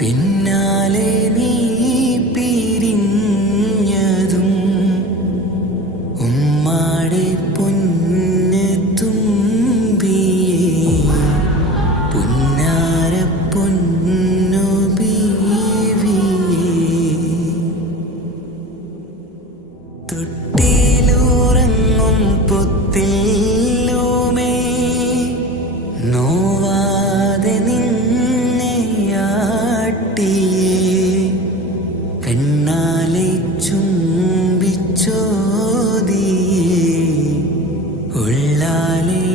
പിന്നാലെ നീ പിരിഞ്ഞതും ഉമ്മാടെ പൊന്ന് തുമ്പിയേ. പുന്നാര പൊന്നു ബീവിയേ. തൊട്ടിലുറങ്ങും പൊത്തില്ലുമേ ചുംബിച്ചോതിയേ ഉള്ളാലെ